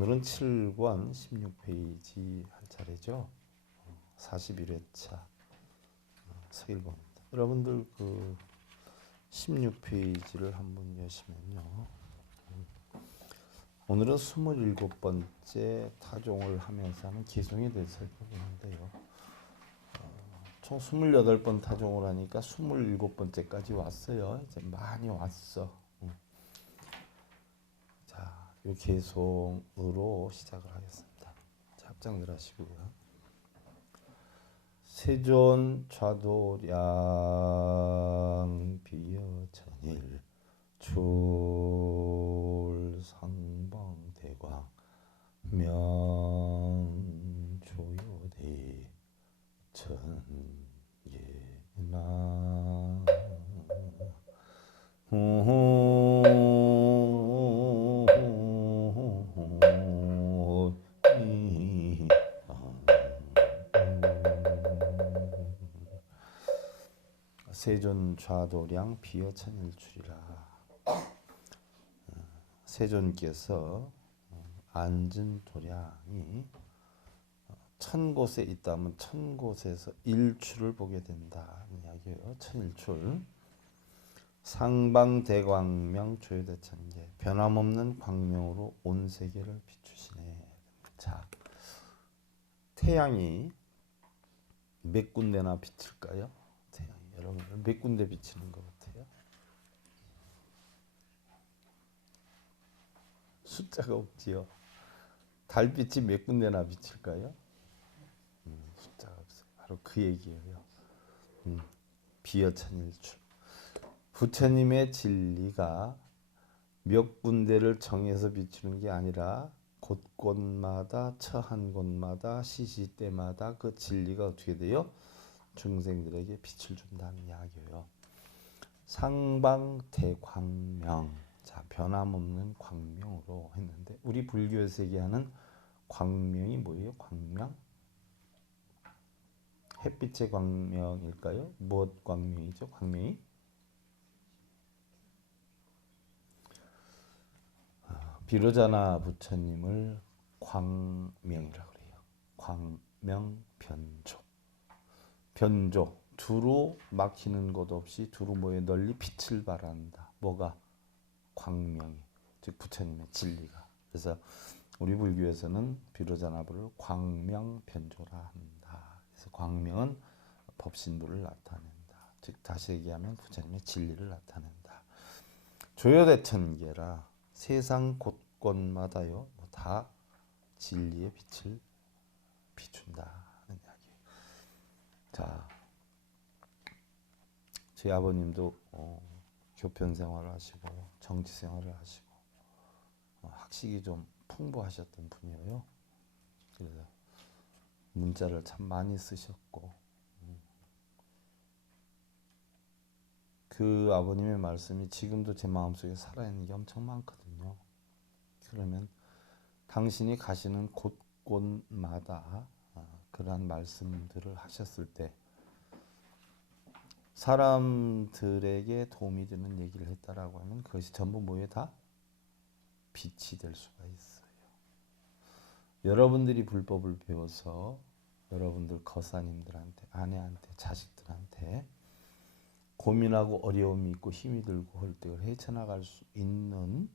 오늘은 7권 16페이지 할 차례죠. 41회차 서일권입니다. 여러분들 그 16페이지를 한번 여시면요. 오늘은 27번째 타종을 하면서 하는 개성에 대해서 살펴보는데요. 총 28번 타종을 하니까 27번째까지 왔어요. 이제 많이 왔어. 자, 이 개성으로 시작을 하겠습니다. 자, 합장들 하시고요. 세존 좌도량 비여천일 출상방대광 명조요대 천예나 세존 좌도량 비여천일출이라. 세존께서 앉은 도량이 1000곳에 있다면 1000곳에서 일출을 보게 된다는 이야기예요. 천일출. 상방대광명 조효대천계, 변함없는 광명으로 온 세계를 비추시네. 자, 태양이 몇 군데나 비칠까요? 태양이 여러분들 몇 군데 비치는 것 같아요? 숫자가 없지요. 달빛이 몇 군데나 비칠까요? 숫자가 없어요. 바로 그 얘기예요. 비여천일출. 부처님의 진리가 몇 군데를 정해서 비추는 게 아니라 곳곳마다 처한 곳마다 시시때마다 그 진리가 어떻게 돼요? 중생들에게 빛을 준다는 이야기예요. 상방대광명. 자, 변함없는 광명으로 했는데 우리 불교에서 얘기하는 광명이 뭐예요? 광명? 햇빛의 광명일까요? 무엇 광명이죠? 광명이? 비로자나 부처님을 광명이라고 그래요. 광명변조. 변조. 두루 막히는 곳 없이 두루 모여 널리 빛을 발한다. 뭐가? 광명이. 즉 부처님의 진리가. 그래서 우리 불교에서는 비로자나부를 광명변조라 한다. 그래서 광명은 법신부를 나타낸다. 즉 다시 얘기하면 부처님의 진리를 나타낸다. 조효대천계라 세상 곳곳마다요 다 진리의 빛을 비춘다는 이야기예요. 자, 저희 아버님도 교편 생활을 하시고 정치 생활을 하시고 학식이 좀 풍부하셨던 분이에요. 그래서 문자를 참 많이 쓰셨고 그 아버님의 말씀이 지금도 제 마음속에 살아있는 게 엄청 많거든요. 그러면 당신이 가시는 곳곳마다 그러한 말씀들을 하셨을 때 사람들에게 도움이 되는 얘기를 했다라고 하면 그것이 전부 뭐에 다 빛이 될 수가 있어요. 여러분들이 불법을 배워서 여러분들 거사님들한테, 아내한테, 자식들한테 고민하고 어려움이 있고 힘이 들고 할 때 헤쳐나갈 수 있는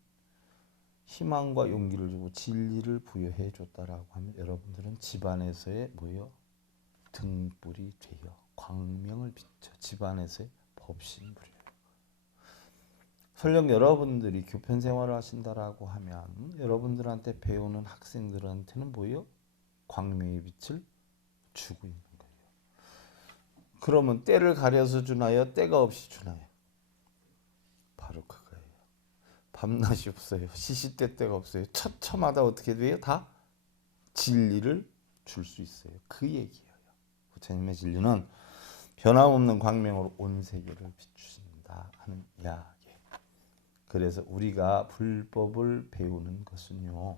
희망과 용기를 주고 진리를 부여해 줬다라고 하면 여러분들은 집안에서의 뭐요? 등불이 되어 광명을 비춰 집안에서의 법신이 부려요. 설령 여러분들이 교편 생활을 하신다라고 하면 여러분들한테 배우는 학생들한테는 뭐요? 광명의 빛을 주고 있는 거예요. 그러면 때를 가려서 주나요? 때가 없이 주나요? 바로 그거예요. 밤낮이 없어요. 시시때때가 없어요. 처처마다 어떻게 돼요? 다 진리를 줄 수 있어요. 그 얘기예요. 부처님의 진리는 변함없는 광명으로 온 세계를 비추신다 하는 이야기. 그래서 우리가 불법을 배우는 것은요.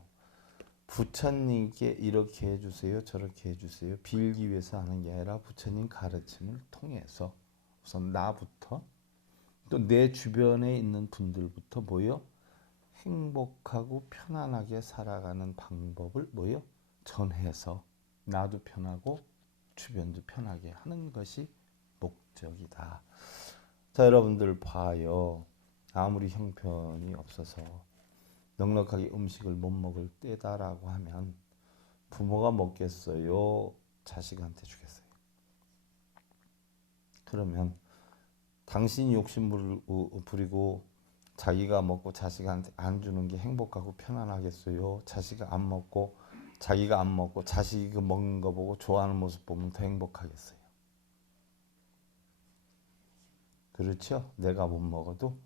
부처님께 이렇게 해주세요. 저렇게 해주세요. 빌기 위해서 하는 게 아니라 부처님 가르침을 통해서 우선 나부터 또 내 주변에 있는 분들부터 모여 행복하고 편안하게 살아가는 방법을 뭐요? 전해서 나도 편하고 주변도 편하게 하는 것이 목적이다. 자, 여러분들 봐요. 아무리 형편이 없어서 넉넉하게 음식을 못 먹을 때다라고 하면 부모가 먹겠어요? 자식한테 주겠어요? 그러면 당신이 욕심 부리고 자기가 먹고 자식한테 안 주는 게 행복하고 편안하겠어요? 자식이 안 먹고 자기가 안 먹고 자식이 그 먹는 거 보고 좋아하는 모습 보면 더 행복하겠어요? 그렇죠? 내가 못 먹어도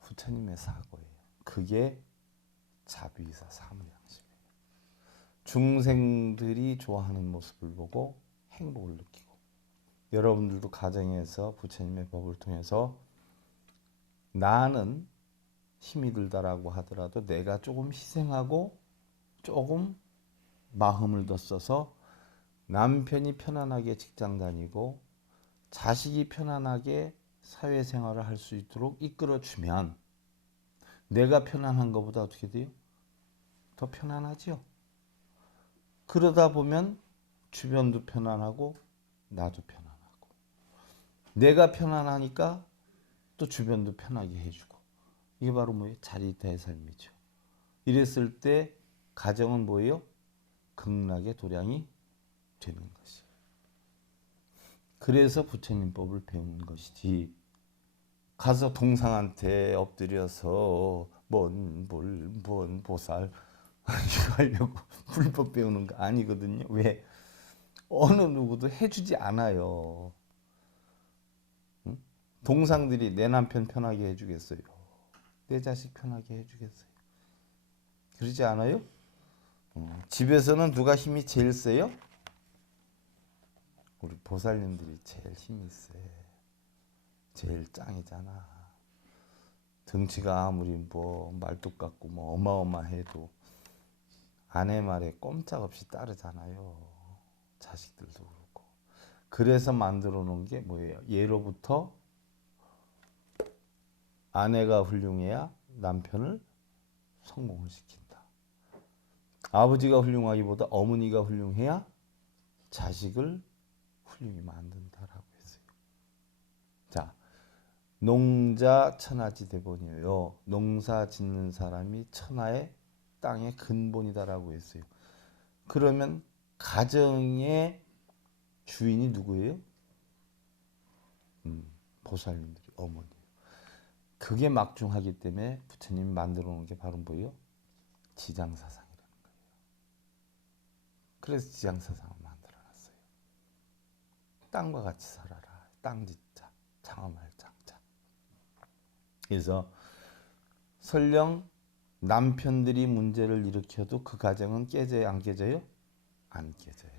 부처님의 사고예요. 그게 자비의사 사무양심이에요. 중생들이 좋아하는 모습을 보고 행복을 느끼고, 여러분들도 가정에서 부처님의 법을 통해서 나는 힘이 들다라고 하더라도 내가 조금 희생하고 조금 마음을 더 써서 남편이 편안하게 직장 다니고 자식이 편안하게 사회생활을 할 수 있도록 이끌어주면 내가 편안한 것보다 어떻게 돼요? 더 편안하지요. 그러다 보면 주변도 편안하고 나도 편안하고, 내가 편안하니까 또 주변도 편하게 해주고, 이게 바로 뭐예요? 자리타의 삶이죠. 이랬을 때 가정은 뭐예요? 극락의 도량이 되는 것이에요. 그래서 부처님 법을 배우는 것이지, 가서 동상한테 엎드려서 뭔 보살 이거 하려고 불법 배우는 거 아니거든요. 왜? 어느 누구도 해주지 않아요. 응? 동상들이 내 남편 편하게 해주겠어요? 내 자식 편하게 해주겠어요? 그러지 않아요? 집에서는 누가 힘이 제일 세요? 우리 보살님들이 제일 힘이 세. 제일 짱이잖아. 등치가 아무리 뭐 말뚝 같고 뭐 어마어마해도 아내 말에 꼼짝없이 따르잖아요. 자식들도 그렇고. 그래서 만들어 놓은 게 뭐예요? 예로부터 아내가 훌륭해야 남편을 성공을 시킨다. 아버지가 훌륭하기보다 어머니가 훌륭해야 자식을 훌륭히 만든다라고 했어요. 자, 농자 천하지 대본이에요. 농사 짓는 사람이 천하의 땅의 근본이다라고 했어요. 그러면 가정의 주인이 누구예요? 보살님들이, 어머니. 그게 막중하기 때문에 부처님이 만들어 놓은 게 바로 뭐예요? 지장사상이라는 거예요. 그래서 지장사상을 만들어 놨어요. 땅과 같이 살아라. 땅짓자, 장엄할 장자. 그래서 설령 남편들이 문제를 일으켜도 그 가정은 깨져요? 안 깨져요? 안 깨져요.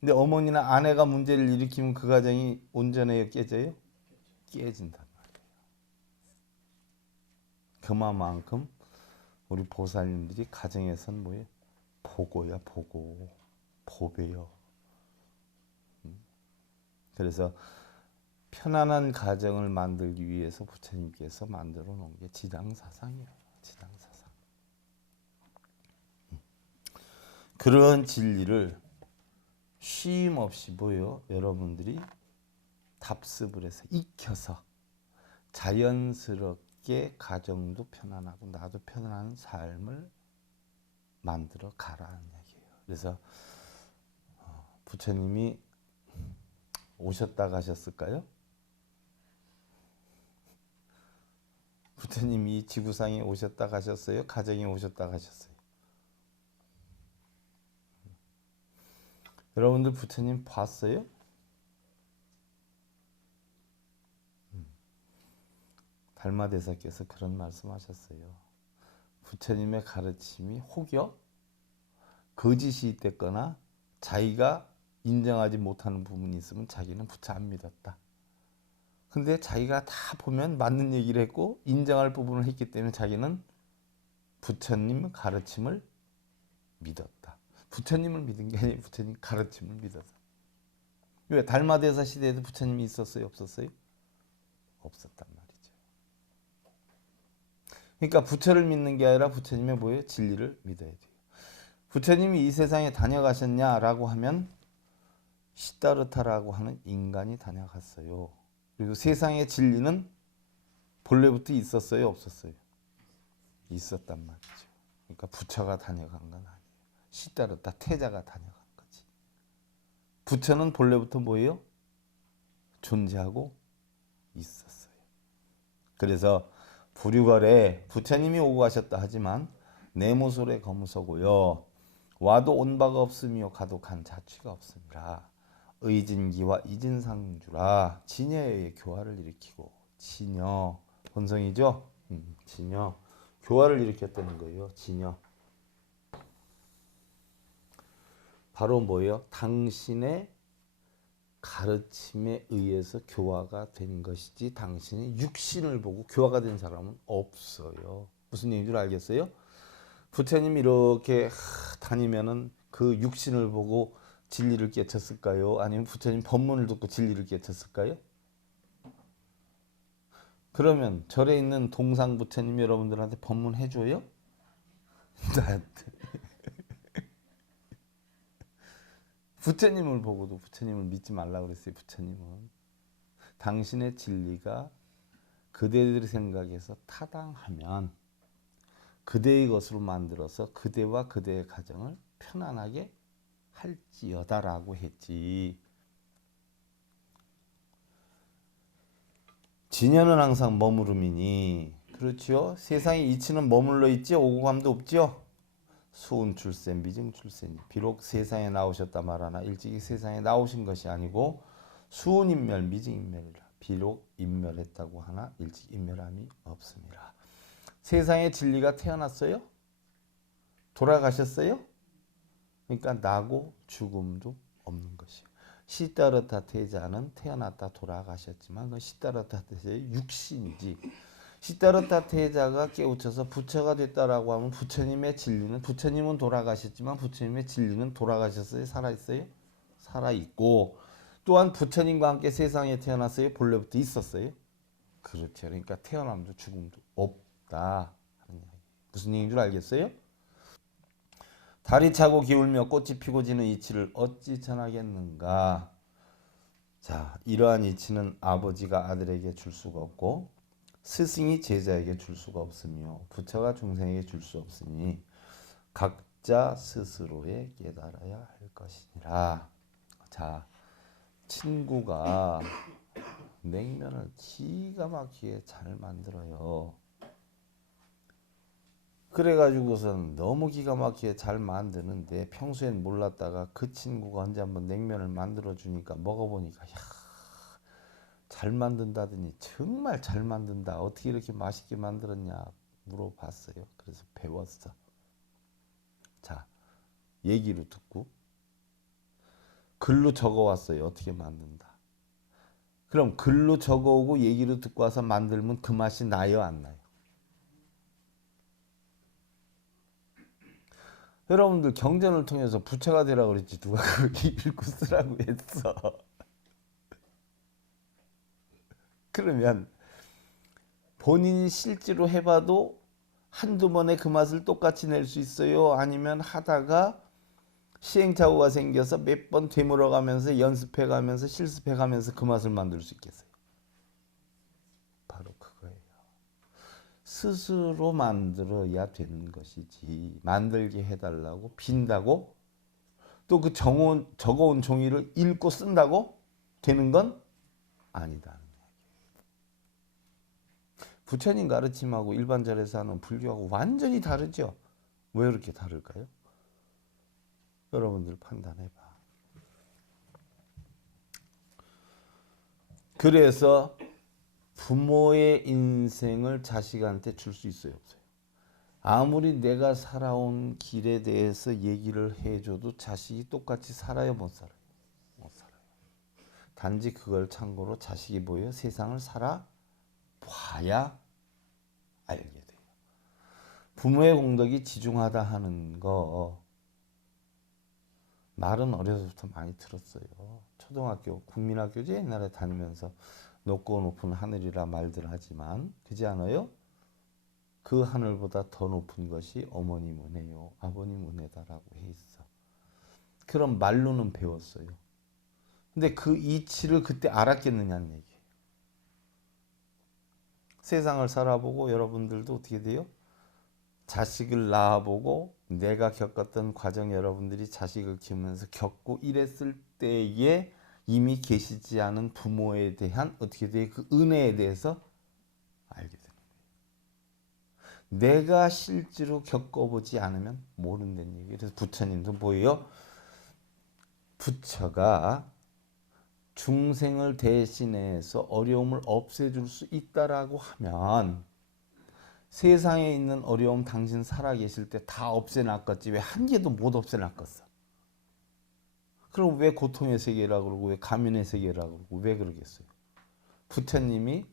근데 어머니나 아내가 문제를 일으키면 그 가정이 온전해요? 깨져요? 깨진단 말이에요. 그만큼 우리 보살님들이 가정에선 뭐예요? 보고야, 보고. 보배요. 그래서 편안한 가정을 만들기 위해서 부처님께서 만들어 놓은 게 지당사상이에요. 지당사상. 그런 진리를 쉼 없이 뭐요? 여러분들이 답습을 해서 익혀서 자연스럽게 가정도 편안하고 나도 편안한 삶을 만들어 가라는 얘기예요. 그래서 부처님이 오셨다 가셨을까요? 부처님이 지구상에 오셨다 가셨어요? 가정에 오셨다 가셨어요? 여러분들 부처님 봤어요? 달마대사께서 그런 말씀하셨어요. 부처님의 가르침이 혹여 거짓이 있댔거나 자기가 인정하지 못하는 부분이 있으면 자기는 부처 안 믿었다. 근데 자기가 다 보면 맞는 얘기를 했고 인정할 부분을 했기 때문에 자기는 부처님 가르침을 믿었다. 부처님을 믿은 게 아니라 부처님 가르침을 믿었다. 왜? 달마대사 시대에도 부처님이 있었어요? 없었어요? 없었단 말이죠. 그러니까 부처를 믿는 게 아니라 부처님의 뭐예요? 진리를 믿어야 돼요. 부처님이 이 세상에 다녀가셨냐라고 하면 시다르타라고 하는 인간이 다녀갔어요. 그리고 세상의 진리는 본래부터 있었어요, 없었어요? 있었단 말이죠. 그러니까 부처가 다녀간 건 아니에요. 시다르타 태자가 다녀간 거지. 부처는 본래부터 뭐예요? 존재하고 있었어요. 그래서 부류걸에 부처님이 오고 가셨다 하지만 내모솔에 거무서고요. 와도 온 바가 없으며 가도 간 자취가 없습니다. 의진기와 이진상주라 진여의 교화를 일으키고 진여 본성이죠. 진여 교화를 일으켰다는 거예요. 진여 바로 뭐예요? 당신의 가르침에 의해서 교화가 된 것이지 당신이 육신을 보고 교화가 된 사람은 없어요. 무슨 얘기인 줄 알겠어요? 부처님이 이렇게 다니면은 그 육신을 보고 진리를 깨쳤을까요? 아니면 부처님 법문을 듣고 진리를 깨쳤을까요? 그러면 절에 있는 동상 부처님이 여러분들한테 법문 해줘요? 부처님을 보고도 부처님을 믿지 말라고 그랬어요. 부처님은 당신의 진리가 그대들의 생각에서 타당하면 그대의 것으로 만들어서 그대와 그대의 가정을 편안하게 할지어다라고 했지. 진여는 항상 머무름이니 그렇죠. 세상에 이치는 머물러 있지 오고 감도 없죠. 수운 출세 미증 출세니 비록 세상에 나오셨다 말하나 일찍이 세상에 나오신 것이 아니고 수운 인멸 미증 인멸이라 비록 인멸했다고 하나 일찍 인멸함이 없습니다. 세상에 진리가 태어났어요? 돌아가셨어요? 그러니까 나고 죽음도 없는 것이에요. 시다르타 태자는 태어났다 돌아가셨지만 그 시다르타 태자의 육신이지. 시다르타 태자가 깨우쳐서 부처가 됐다라고 하면 부처님의 진리는 부처님은 돌아가셨지만 부처님의 진리는 돌아가셨어요? 살아있어요? 살아있고 또한 부처님과 함께 세상에 태어났어요? 본래부터 있었어요? 그렇죠. 그러니까 태어남도 죽음도 없다. 무슨 얘기인 줄 알겠어요? 달이 차고 기울며 꽃이 피고 지는 이치를 어찌 전하겠는가. 자, 이러한 이치는 아버지가 아들에게 줄 수가 없고 스승이 제자에게 줄 수가 없으며 부처가 중생에게 줄 수 없으니 각자 스스로에 깨달아야 할 것이니라. 자, 친구가 냉면을 기가 막히게 잘 만들어요. 그래가지고선 너무 기가 막히게 잘 만드는데 평소엔 몰랐다가 그 친구가 언제 한번 냉면을 만들어 주니까 먹어보니까 야, 잘 만든다더니 정말 잘 만든다. 어떻게 이렇게 맛있게 만들었냐 물어봤어요. 그래서 배웠어. 자, 얘기로 듣고 글로 적어왔어요. 어떻게 만든다. 그럼 글로 적어오고 얘기로 듣고 와서 만들면 그 맛이 나요, 안 나요? 여러분들 경전을 통해서 부처가 되라고 그랬지 누가 그거 읽고 쓰라고 했어. 그러면 본인이 실제로 해봐도 한두 번에 그 맛을 똑같이 낼 수 있어요? 아니면 하다가 시행착오가 생겨서 몇 번 되물어가면서 연습해가면서 실습해가면서 그 맛을 만들 수 있겠어요? 바로 그거예요. 스스로 만들어야 되는 것이지 만들게 해달라고 빈다고 또 그 적어온 종이를 읽고 쓴다고 되는 건 아니다. 부처님 가르침하고 일반 절에서 하는 불교하고 완전히 다르죠. 왜 그렇게 다를까요? 여러분들 판단해봐. 그래서 부모의 인생을 자식한테 줄 수 있어요, 없어요? 아무리 내가 살아온 길에 대해서 얘기를 해줘도 자식이 똑같이 살아요, 못 살아요? 못 살아요. 단지 그걸 참고로 자식이 뭐예요? 세상을 살아봐야 알게 돼요. 부모의 공덕이 지중하다 하는 거 말은 어려서부터 많이 들었어요. 초등학교, 국민학교지 옛날에 다니면서 높고 높은 하늘이라 말들 하지만 그지 않아요? 그 하늘보다 더 높은 것이 어머님 은혜요, 아버님 은혜다라고 해 있어. 그럼 말로는 배웠어요. 근데 그 이치를 그때 알았겠느냐는 얘기예요. 세상을 살아보고 여러분들도 어떻게 돼요? 자식을 낳아보고 내가 겪었던 과정, 여러분들이 자식을 키우면서 겪고 이랬을 때에 이미 계시지 않은 부모에 대한 어떻게 돼요? 그 은혜에 대해서 알게 되는 거예요. 내가 실제로 겪어보지 않으면 모른다는 얘기예요. 그래서 부처님도 뭐예요? 부처가 중생을 대신해서 어려움을 없애줄 수 있다라고 하면 세상에 있는 어려움 당신 살아계실 때 다 없애놨겠지. 왜 한 개도 못 없애놨겠어? 그럼 왜 고통의 세계라고 그러고 왜 가면의 세계라고 그러고 왜 그러겠어요? 부처님이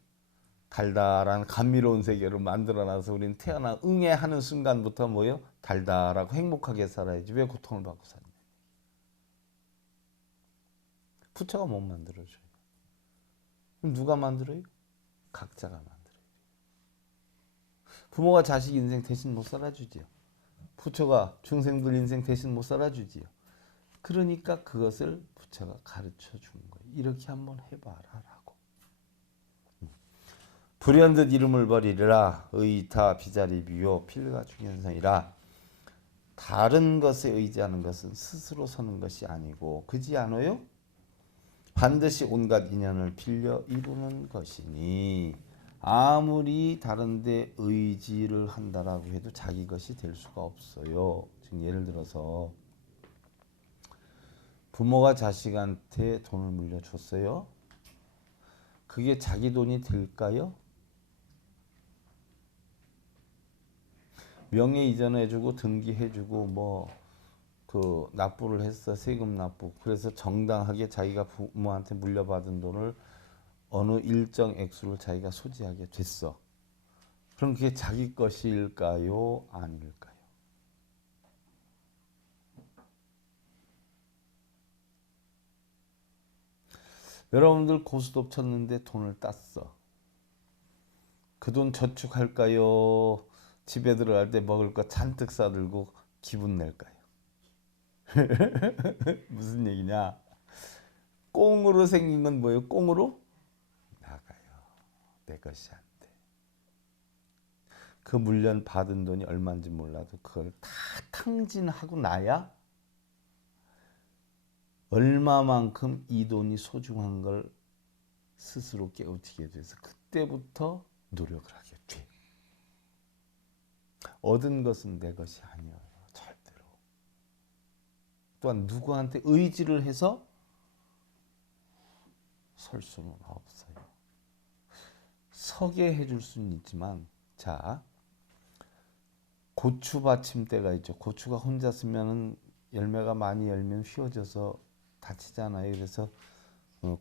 달달한 감미로운 세계를 만들어놔서 우리는 태어나 응애하는 순간부터 뭐요? 달달하고 행복하게 살아야지 왜 고통을 받고 사냐? 부처가 못 만들어줘요. 그럼 누가 만들어요? 각자가 만들어요. 부모가 자식 인생 대신 못 살아주지요. 부처가 중생들 인생 대신 못 살아주지요. 그러니까 그것을 부처가 가르쳐 준 거예요. 이렇게 한번 해봐라라고. 불현듯 이름을 버리라. 의타 비자리 비요 필가 중현상이라. 다른 것에 의지하는 것은 스스로 서는 것이 아니고 그지 않아요? 반드시 온갖 인연을 빌려 이루는 것이니 아무리 다른 데 의지를 한다라고 해도 자기 것이 될 수가 없어요. 지금 예를 들어서 부모가 자식한테 돈을 물려줬어요. 그게 자기 돈이 될까요? 명예 이전해주고 등기해주고 뭐 그 납부를 했어. 세금 납부. 그래서 정당하게 자기가 부모한테 물려받은 돈을 어느 일정 액수를 자기가 소지하게 됐어. 그럼 그게 자기 것일까요? 아닐까요? 여러분들 고스톱 쳤는데 돈을 땄어. 그 돈 저축할까요? 집에 들어갈 때 먹을 거 잔뜩 싸들고 기분 낼까요? 무슨 얘기냐? 꽁으로 생긴 건 뭐예요? 꽁으로 나가요. 내 것이 안 돼. 그 물련 받은 돈이 얼마인지 몰라도 그걸 다 탕진하고 나야 얼마만큼 이 돈이 소중한 걸 스스로 깨우치게 돼서 그때부터 노력을 하게 돼. 얻은 것은 내 것이 아니에요. 절대로. 또한 누구한테 의지를 해서 설 수는 없어요. 서게 해줄 수는 있지만 자 고추 받침대가 있죠. 고추가 혼자 쓰면은 열매가 많이 열면 휘어져서 다치잖아요. 그래서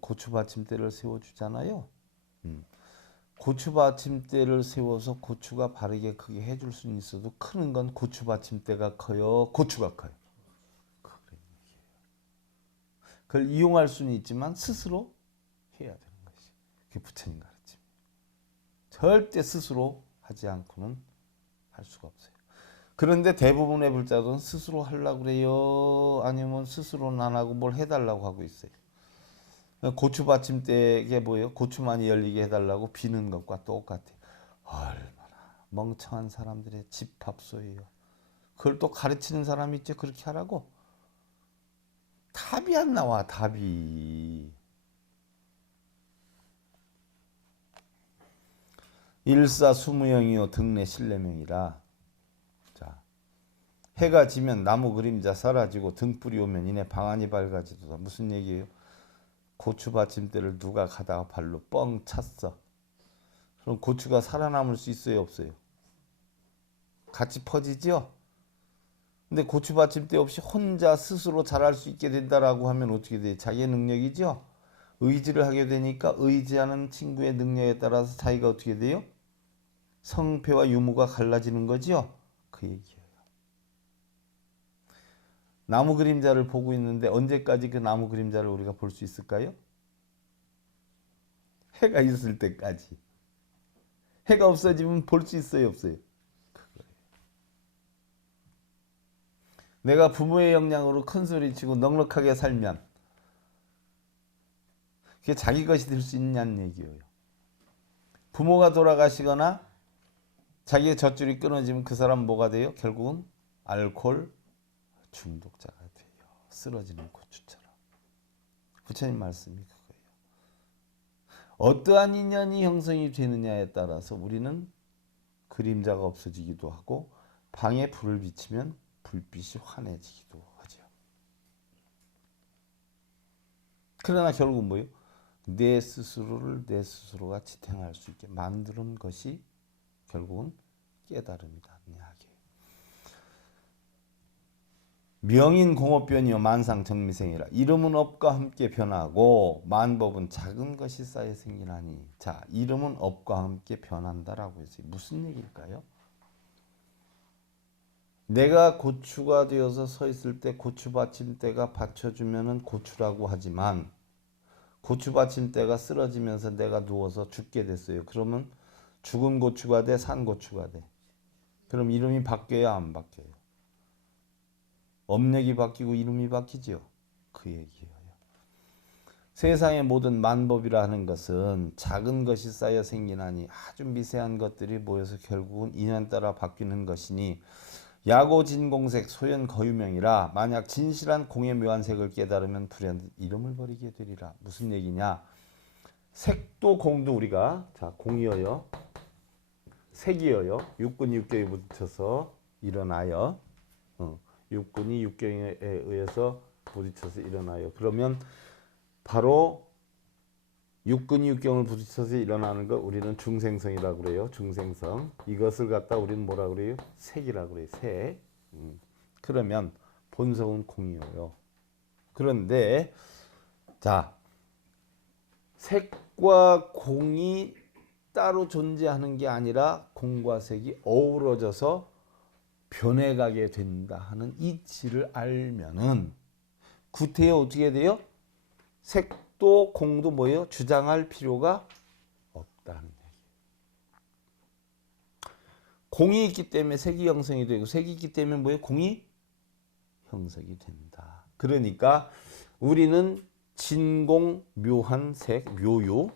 고추 받침대를 세워주잖아요. 고추 받침대를 세워서 고추가 바르게 크게 해줄 수는 있어도 크는 건 고추 받침대가 커요. 고추가 커요. 그걸 이용할 수는 있지만 스스로 해야 되는 것이 그게 부처님 가르침. 절대 스스로 하지 않고는 할 수가 없어요. 그런데 대부분의 불자들은 스스로 하려고 그래요. 아니면 스스로는 안 하고 뭘 해달라고 하고 있어요. 고추 받침대에 뭐예요? 고추 많이 열리게 해달라고 비는 것과 똑같아요. 얼마나 멍청한 사람들의 집합소예요. 그걸 또 가르치는 사람이 있죠. 그렇게 하라고. 답이 안 나와. 답이. 일사수무형이요 등내 신뢰명이라. 자, 해가 지면 나무 그림자 사라지고 등불이 오면 이내 방안이 밝아지도다. 무슨 얘기예요? 고추 받침대를 누가 가다가 발로 뻥 찼어. 그럼 고추가 살아남을 수 있어요, 없어요? 같이 퍼지죠? 근데 고추 받침대 없이 혼자 스스로 자랄 수 있게 된다라고 하면 어떻게 돼? 자기의 능력이죠? 의지를 하게 되니까 의지하는 친구의 능력에 따라서 자기가 어떻게 돼요? 성패와 유무가 갈라지는 거죠? 그 얘기예요. 나무 그림자를 보고 있는데 언제까지 그 나무 그림자를 우리가 볼 수 있을까요? 해가 있을 때까지. 해가 없어지면 볼 수 있어요, 없어요? 내가 부모의 영향으로 큰 소리치고 넉넉하게 살면 그게 자기 것이 될 수 있냐는 얘기예요. 부모가 돌아가시거나 자기의 젖줄이 끊어지면 그 사람 뭐가 돼요? 결국은 알코올 중독자가 돼요. 쓰러지는 고추처럼. 부처님 말씀이 그거예요. 어떠한 인연이 형성이 되느냐에 따라서 우리는 그림자가 없어지기도 하고 방에 불을 비치면 불빛이 환해지기도 하죠. 그러나 결국은 뭐예요? 내 스스로를 내 스스로가 지탱할 수 있게 만드는 것이 결국은 깨달음이다. 명인공업변이요 만상정미생이라. 이름은 업과 함께 변하고 만법은 작은 것이 쌓여 생기나니. 자, 이름은 업과 함께 변한다라고 했어요. 무슨 얘기일까요? 내가 고추가 되어서 서 있을 때 고추 받침대가 받쳐주면은 고추라고 하지만 고추 받침대가 쓰러지면서 내가 누워서 죽게 됐어요. 그러면 죽은 고추가 돼, 산 고추가 돼. 그럼 이름이 바뀌어야 안 바뀌어요? 업력이 바뀌고 이름이 바뀌죠. 그 얘기예요. 세상의 모든 만법이라 하는 것은 작은 것이 쌓여 생기나니 아주 미세한 것들이 모여서 결국은 인연 따라 바뀌는 것이니 야고진공색 소연거유명이라. 만약 진실한 공의 묘한 색을 깨달으면 불현 이름을 버리게 되리라. 무슨 얘기냐? 색도 공도 우리가 자 공이어요. 색이어요. 육군이 육경에 부딪혀서 일어나요. 육군이 육경에 의해서 부딪혀서 일어나요. 그러면 바로 육군이 육경을 부딪혀서 일어나는 거 우리는 중생성이라고 그래요. 중생성. 이것을 갖다 우리는 뭐라 그래요? 색이라고 그래요. 색. 그러면 본성은 공이에요. 그런데 자, 색과 공이 따로 존재하는 게 아니라 공과 색이 어우러져서 변해가게 된다 하는 이치를 알면은 구태여 어떻게 돼요? 색도 공도 뭐예요? 주장할 필요가 없다는 얘기예요. 공이 있기 때문에 색이 형성이 되고 색이 있기 때문에 뭐예요? 공이 형성이 된다. 그러니까 우리는 진공 묘한 색 묘요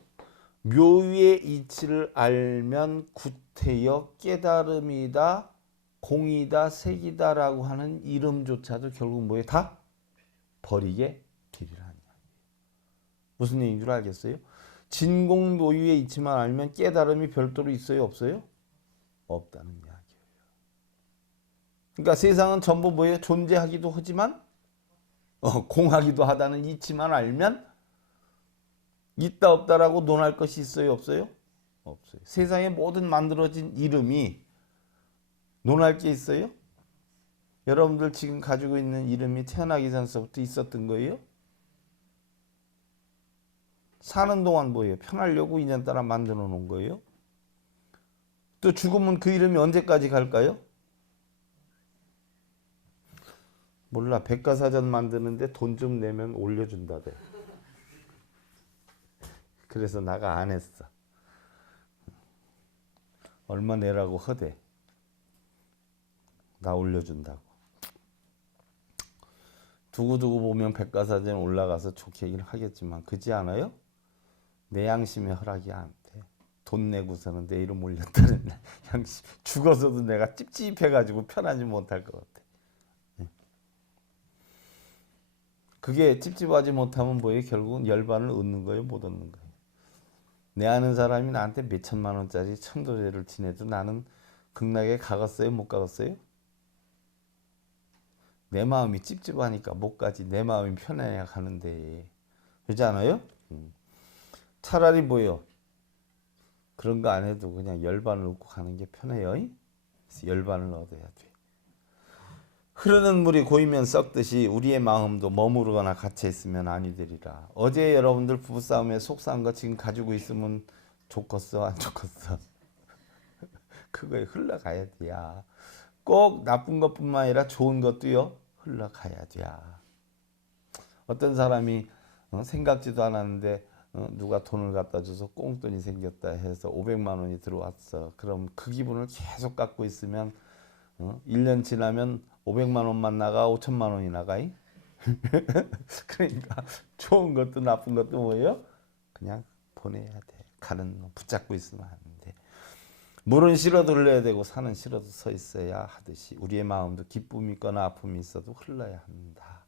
묘의 이치를 알면 구태여 깨달음이다. 공이다 색이다라고 하는 이름조차도 결국 뭐예요? 다 버리게 되리라는 이야기예요. 무슨 얘기인 줄 알겠어요? 진공묘유의 이치만 알면 깨달음이 별도로 있어요? 없어요? 없다는 이야기예요. 그러니까 세상은 전부 뭐예요? 존재하기도 하지만 공하기도 하다는 이치만 알면 있다 없다라고 논할 것이 있어요? 없어요? 없어요. 세상의 모든 만들어진 이름이 논할 게 있어요? 여러분들 지금 가지고 있는 이름이 태어나기 전서부터 있었던 거예요? 사는 동안 뭐예요? 편하려고 인연 따라 만들어 놓은 거예요? 또 죽으면 그 이름이 언제까지 갈까요? 몰라. 백과사전 만드는데 돈 좀 내면 올려준다대. 그래서 나가 안 했어. 얼마 내라고 허대. 나 올려준다고. 두고두고 보면 백과사전 올라가서 좋게 얘기를 하겠지만 그지 않아요? 내 양심의 허락이 안 돼. 돈 내고서는 내 이름 올렸다는 양심. 죽어서도 내가 찝찝해가지고 편하지 못할 것 같아. 그게 찝찝하지 못하면 뭐예요? 결국은 열반을 얻는 거예요? 못 얻는 거예요? 내 아는 사람이 나한테 몇 천만 원짜리 천도제를 지내도 나는 극락에 가갔어요? 못 가갔어요? 내 마음이 찝찝하니까 못 가지. 내 마음이 편해야 가는데. 그렇지 않아요? 차라리 뭐예요? 그런 거 안 해도 그냥 열반을 얻고 가는 게 편해요. 열반을 얻어야 돼. 흐르는 물이 고이면 썩듯이 우리의 마음도 머무르거나 갇혀 있으면 아니 되리라. 어제 여러분들 부부싸움에 속상한 거 지금 가지고 있으면 좋겠어 안 좋겠어? 그거에 흘러가야 돼야. 꼭 나쁜 것뿐만 아니라 좋은 것도요 흘러가야 돼야. 어떤 사람이 생각지도 않았는데 누가 돈을 갖다 줘서 꽁돈이 생겼다 해서 500만 원이 들어왔어. 그럼 그 기분을 계속 갖고 있으면 1년 지나면 500만 원만 나가 5천만 원이 나가이? 그러니까 좋은 것도 나쁜 것도 뭐예요? 그냥 보내야 돼. 가는 놈 붙잡고 있으면 안 돼. 물은 실어도 흘러야 되고 산은 실어도 서 있어야 하듯이 우리의 마음도 기쁨이 있거나 아픔이 있어도 흘러야 한다.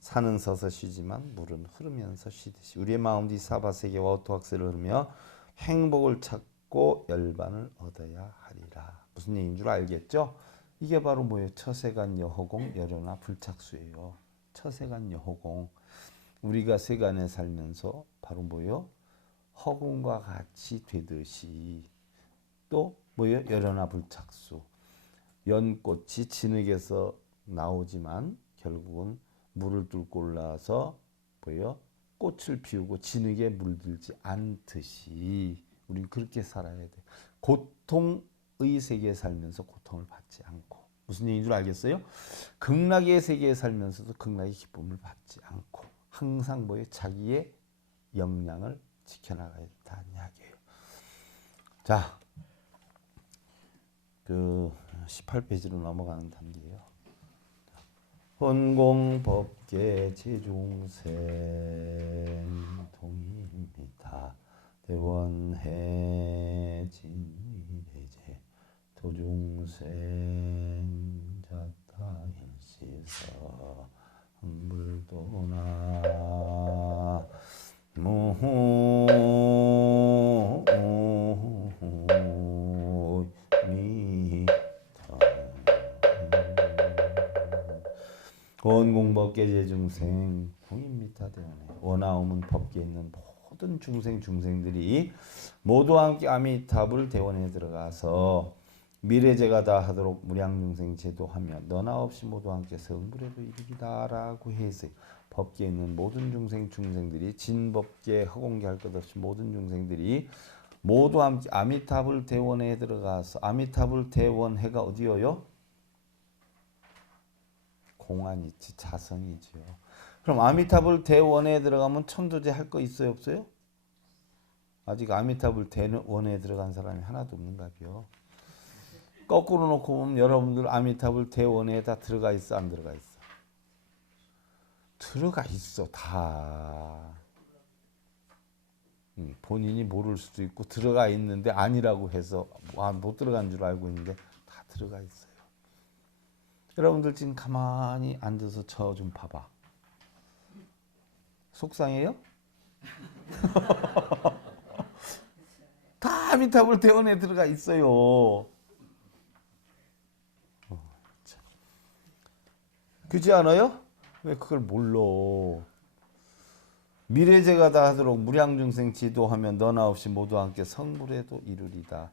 산은 서서 쉬지만 물은 흐르면서 쉬듯이 우리의 마음도 이 사바세계와 오토학세를 흐르며 행복을 찾고 열반을 얻어야 하리라. 무슨 얘기인 줄 알겠죠? 이게 바로 뭐예요? 처세간 여호공 열연화 불착수예요. 처세간 여호공. 우리가 세간에 살면서 바로 뭐예요? 허공과 같이 되듯이 또 뭐예요? 열연화 불착수. 연꽃이 진흙에서 나오지만 결국은 물을 뚫고 올라와서 뭐예요? 꽃을 피우고 진흙에 물들지 않듯이 우리는 그렇게 살아야 돼. 고통의 세계에 살면서 고통을 받지 않고 무슨 얘기인 줄 알겠어요? 극락의 세계에 살면서도 극락의 기쁨을 받지 않고 항상 뭐예요? 자기의 역량을 지켜나가야 된다는 이야기예요. 자, 그 18페이지로 넘어가는 단계예요. 혼공법계 제중생 동의입니다. 대원해 진미래제 도중생 자타일시서 흥불도나 원공법계 제중생 동입니다. 대원해 원하오문 법계에 있는 모든 중생들이 모두 함께 아미타불 대원에 들어가서 미래제가 다 하도록 무량중생 제도하며 너나 없이 모두 함께 성불에도 이르리다라고 해서 법계에 있는 모든 중생들이 진법계 허공계 할 것 없이 모든 중생들이 모두 함께 아미타불 대원에 들어가서 아미타불 대원해가 어디여요? 공안이지 자성이지요. 그럼 아미타불 대원에 들어가면 천도제 할 거 있어요 없어요? 아직 아미타불 대원에 들어간 사람이 하나도 없는가요? 거꾸로 놓고 보면 여러분들 아미타불 대원에 다 들어가 있어 안 들어가 있어? 들어가 있어 다. 본인이 모를 수도 있고 들어가 있는데 아니라고 해서 못 들어간 줄 알고 있는데 다 들어가 있어요. 여러분들 지금 가만히 앉아서 저 좀 봐봐. 속상해요? 다 아미타불 대원에 들어가 있어요. 그렇지 않아요? 왜 그걸 몰라? 미래제가 다 하도록 무량중생 지도하면 너나 없이 모두 함께 성불에도 이루리다.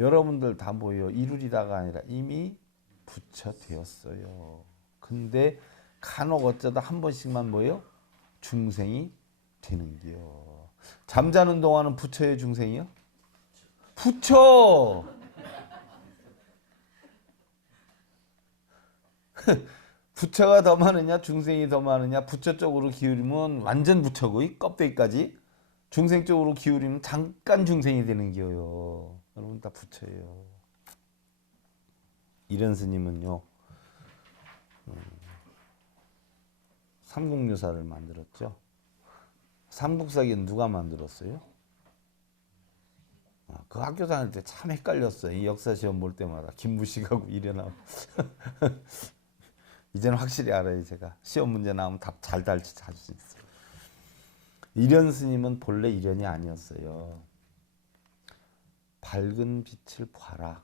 여러분들 다 모여 이루리다가 아니라 이미 부처 되었어요. 근데 간혹 어쩌다 한 번씩만 뭐예요? 중생이 되는겨. 잠자는 동안은 부처의 중생이요? 부처! 부처가 더 많으냐 중생이 더 많으냐. 부처 쪽으로 기울이면 완전 부처고 이 껍데기까지. 중생 쪽으로 기울이면 잠깐 중생이 되는 거예요. 여러분 다 부처예요. 이런 스님은요 삼국유사를 만들었죠. 삼국사기는 누가 만들었어요? 그 학교 다닐 때 참 헷갈렸어요. 이 역사 시험 볼 때마다 김무식하고 이래나오고 이제는 확실히 알아요. 제가 시험 문제 나오면 답 잘 찾을 수 있어요. 이련 스님은 본래 이련이 아니었어요. 밝은 빛을 봐라,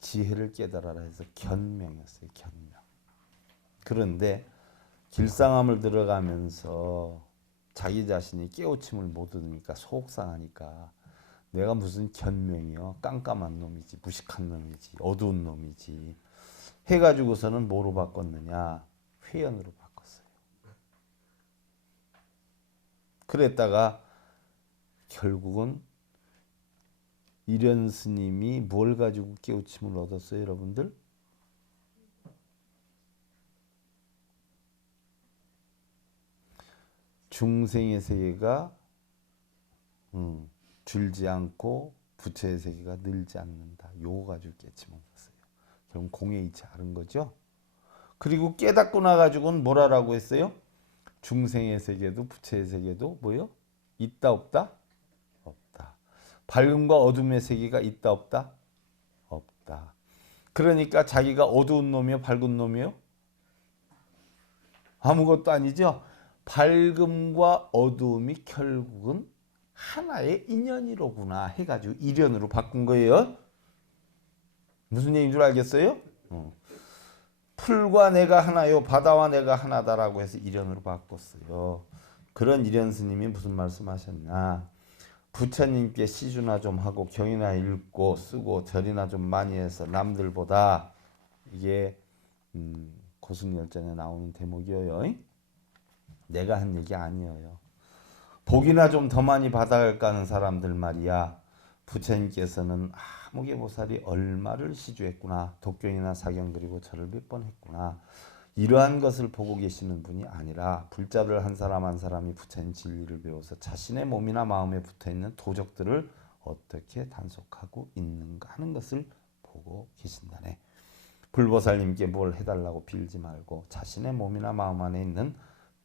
지혜를 깨달아라 해서 견명이었어요. 견명. 그런데 길상함을 들어가면서 자기 자신이 깨우침을 못 얻으니까 속상하니까 내가 무슨 견명이요? 깜깜한 놈이지, 무식한 놈이지, 어두운 놈이지 해가지고서는 뭐로 바꿨느냐? 회연으로 바꿨어요. 그랬다가 결국은 이련 스님이 뭘 가지고 깨우침을 얻었어요, 여러분들? 중생의 세계가 줄지 않고 부처의 세계가 늘지 않는다. 요거 가지고 깨침을 얻었어요. 그럼 공의 이치 아는 거죠? 그리고 깨닫고 나가지고는 뭐라고 했어요? 중생의 세계도 부처의 세계도 뭐요? 있다 없다? 없다. 밝음과 어둠의 세계가 있다 없다? 없다. 그러니까 자기가 어두운 놈이요 밝은 놈이요? 아무것도 아니죠. 밝음과 어두움이 결국은 하나의 인연이로구나 해가지고 일연으로 바꾼 거예요. 무슨 얘기인 줄 알겠어요? 풀과 내가 하나요 바다와 내가 하나다라고 해서 일연으로 바꿨어요. 그런 일연 스님이 무슨 말씀하셨나? 부처님께 시주나 좀 하고 경이나 읽고 쓰고 절이나 좀 많이 해서 남들보다 이게 고승열전에 나오는 대목이에요. 내가 한 얘기 아니에요. 복이나 좀 더 많이 받아갈까 하는 사람들 말이야. 부처님께서는 아무개보살이 얼마를 시주했구나. 독경이나 사경 그리고 절을 몇 번 했구나. 이러한 것을 보고 계시는 분이 아니라 불자들 한 사람 한 사람이 부처님 진리를 배워서 자신의 몸이나 마음에 붙어있는 도적들을 어떻게 단속하고 있는가 하는 것을 보고 계신다네. 불보살님께 뭘 해달라고 빌지 말고 자신의 몸이나 마음 안에 있는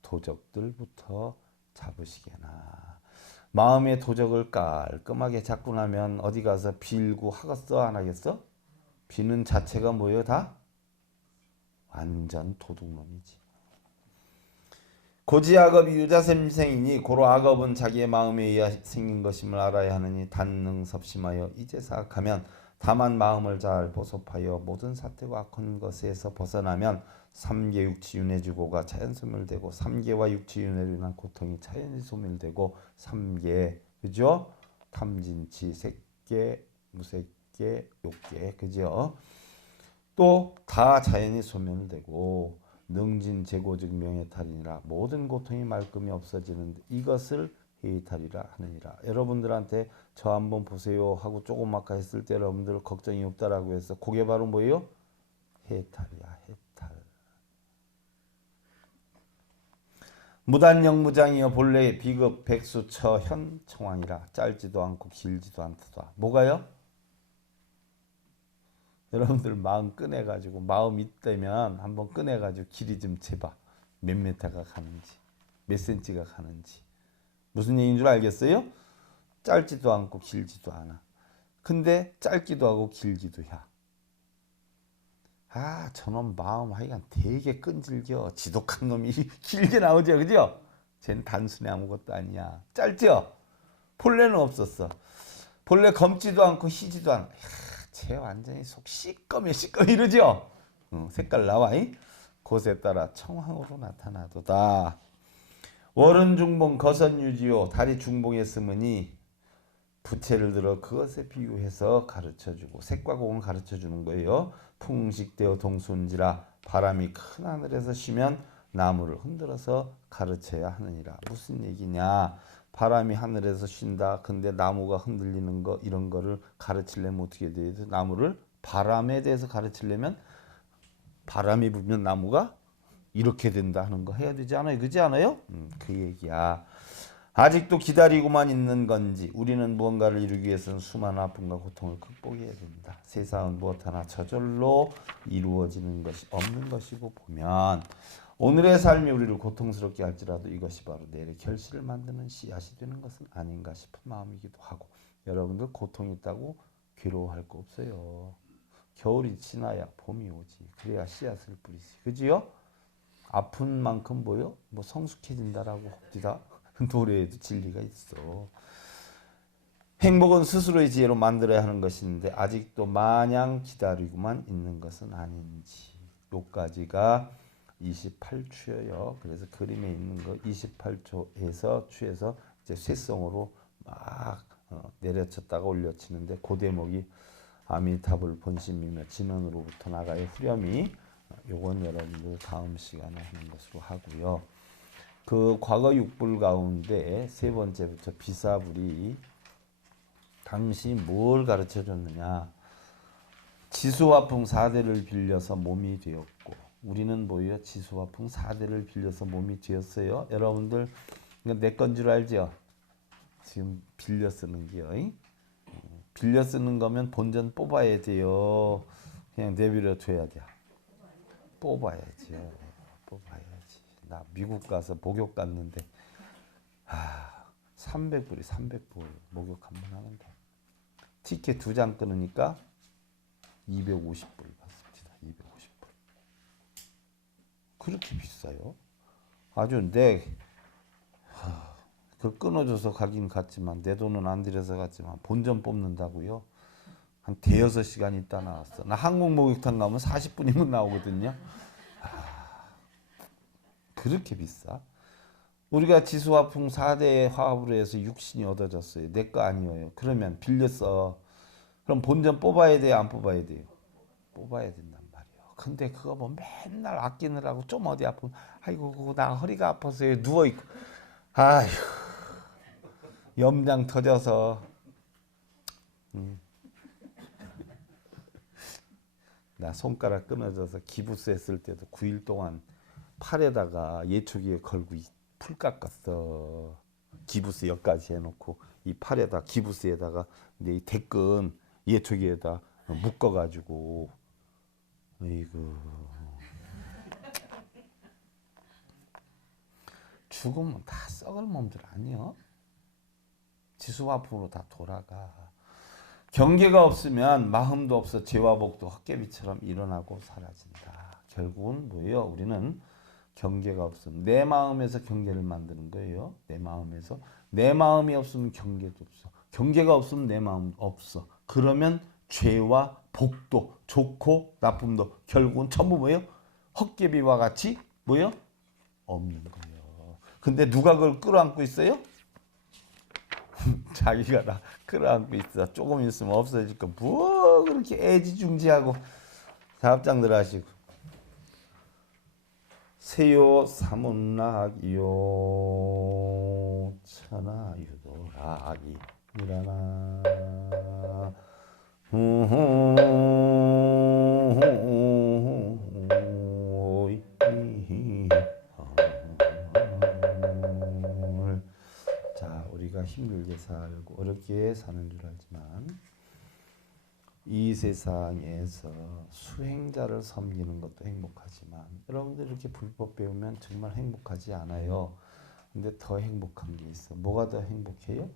도적들부터 잡으시게나. 마음의 도적을 깔끔하게 잡고 나면 어디 가서 빌고 하겠어 안 하겠어? 비는 자체가 뭐예요? 다? 완전 도둑놈이지. 고지악업이 유자생생이니 고로 악업은 자기의 마음에 의해 생긴 것임을 알아야 하느니 단능섭심하여 이제 사악하면 다만 마음을 잘 보섭하여 모든 사태와 악한 것에서 벗어나면 삼계 육치 윤회주고가 자연 소멸되고 삼계와 육치 윤회로 인한 고통이 자연히 소멸되고 삼계 그죠? 탐진치 색계 무색계 욕계 그죠? 또 다 자연히 소멸되고 능진 재고즉 명예탈이니라 모든 고통이 말끔히 없어지는데 이것을 해탈이라 하느니라. 여러분들한테 저 한번 보세요 하고 조그맣게 했을 때 여러분들 걱정이 없다라고 해서 그게 바로 뭐예요? 해탈이야. 해탈. 무단영무장이여 본래 비급 백수처 현 청왕이라. 짧지도 않고 길지도 않도다. 뭐가요? 여러분들 마음 꺼내가지고 마음 있다면 한번 꺼내가지고 길이 좀 재봐. 몇 미터가 가는지 몇 센치가 가는지. 무슨 얘기인 줄 알겠어요? 짧지도 않고 길지도 않아. 근데 짧기도 하고 길기도 해. 저놈 마음 하여간 되게 끈질겨. 지독한 놈이 길게 나오죠. 그죠? 쟨 단순히 아무것도 아니야. 짧죠? 본래는 없었어. 본래 검지도 않고 희지도 않아. 쟤 완전히 속 시꺼매 이러죠? 색깔 나와. 곳에 따라 청황으로 나타나도다. 월은 중봉 거선유지요. 달이 중봉했으므니 부채를 들어 그것에 비유해서 가르쳐주고 색과 공을 가르쳐주는 거예요. 풍식되어 동순지라 바람이 큰 하늘에서 쉬면 나무를 흔들어서 가르쳐야 하느니라. 무슨 얘기냐? 바람이 하늘에서 쉰다. 근데 나무가 흔들리는 거 이런 거를 가르치려면 어떻게 돼야 돼? 나무를 바람에 대해서 가르치려면 바람이 불면 나무가 이렇게 된다 하는 거 해야 되지 않아요? 그지 않아요? 그 얘기야. 아직도 기다리고만 있는 건지 우리는 무언가를 이루기 위해서는 수많은 아픔과 고통을 극복해야 된다. 세상은 무엇 하나 저절로 이루어지는 것이 없는 것이고 보면 오늘의 삶이 우리를 고통스럽게 할지라도 이것이 바로 내일의 결실을 만드는 씨앗이 되는 것은 아닌가 싶은 마음이기도 하고 여러분들 고통 있다고 괴로워할 거 없어요. 겨울이 지나야 봄이 오지. 그래야 씨앗을 뿌리지. 그지요? 아픈 만큼 뭐요? 뭐 성숙해진다라고 합디다. 노래에도 진리가 있어. 행복은 스스로의 지혜로 만들어야 하는 것인데 아직도 마냥 기다리고만 있는 것은 아닌지. 요까지가 28추예요. 그래서 그림에 있는 거 28초에서 추에서 이제 쇠성으로 막 내려쳤다가 올려치는데 그 대목이 아미타불 본심이며 진원으로부터 나가의 후렴이 요건 여러분들 다음 시간에 하는 것으로 하고요. 그 과거 육불 가운데 세 번째부터 비사불이 당시 뭘 가르쳐 줬느냐. 지수화풍 4대를 빌려서 몸이 되었고 우리는 뭐예요? 지수화풍 4대를 빌려서 몸이 되었어요. 여러분들 내 건 줄 알죠? 지금 빌려 쓰는 게요. 빌려 쓰는 거면 본전 뽑아야 돼요. 그냥 내버려 둬야 돼. 뽑아야지요. 뽑아야지. 나 미국 가서 목욕 갔는데 300불이 300불 목욕 한 번 하는데 티켓 2장 끊으니까 250불 받습니다. 250불. 그렇게 비싸요? 아주 그 끊어줘서 가긴 갔지만 내 돈은 안 들여서 갔지만 본전 뽑는다고요? 한 대여섯 시간 있다 나왔어. 나 한국 목욕탕 가면 40분이면 나오거든요. 그렇게 비싸? 우리가 지수화풍 4대 화합으로 해서 육신이 얻어졌어요. 내 거 아니에요. 그러면 빌렸어. 그럼 본전 뽑아야 돼요? 안 뽑아야 돼요? 뽑아야 된단 말이에요. 근데 그거 뭐 맨날 아끼느라고 좀 어디 아프면 아이고 나 허리가 아파서요. 누워있고 아휴 염장 터져서 나 손가락 끊어져서 기부스 했을 때도 9일 동안 팔에다가 예초기에 걸고 풀 깎았어. 기부스 여기까지 해놓고 이 팔에다 기부스에다가 내 이 대끈 예초기에다 묶어가지고 이거 죽으면 다 썩을 몸들 아니야? 지수화풍으로 다 돌아가. 경계가 없으면 마음도 없어 죄와 복도 헛개비처럼 일어나고 사라진다. 결국은 뭐예요? 우리는 경계가 없으면 내 마음에서 경계를 만드는 거예요. 내 마음에서. 내 마음이 없으면 경계도 없어. 경계가 없으면 내 마음 없어. 그러면 죄와 복도 좋고 나쁨도 결국은 전부 뭐예요? 헛개비와 같이 뭐예요? 없는 거예요. 근데 누가 그걸 끌어안고 있어요? 자기가 다 끌어안고 있어. 조금 있으면 없어질까. 뭐 그렇게 애지중지하고 잡장들 하시고. 세요 사문락이요 천하유도락이 일어나 자, 우리가 힘들게 살고 어렵게 사는 줄 알지만 이 세상에서 수행자를 섬기는 것도 행복하지만 여러분들 이렇게 불법 배우면 정말 행복하지 않아요. 근데 더 행복한 게 있어. 뭐가 더 행복해요?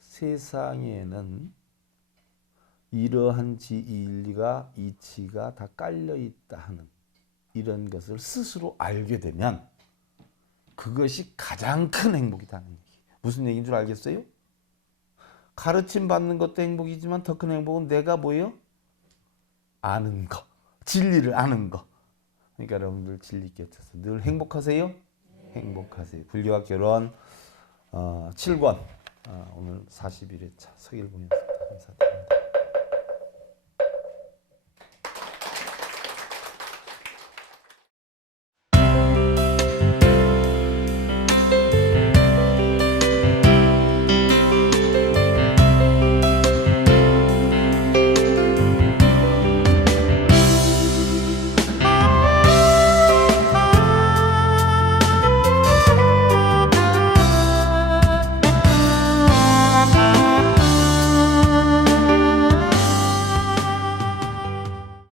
세상에는 이러한 일리가 이치가 다 깔려 있다 하는 이런 것을 스스로 알게 되면 그것이 가장 큰 행복이라는 얘기예요. 무슨 얘기인 줄 알겠어요? 가르침 받는 것도 행복이지만 더 큰 행복은 내가 뭐예요? 아는 거. 진리를 아는 거. 그러니까 여러분들 진리 곁에서 늘 행복하세요? 행복하세요. 불교와 결혼 7권 오늘 41회차 서일봉이었습니다. 감사드립니다.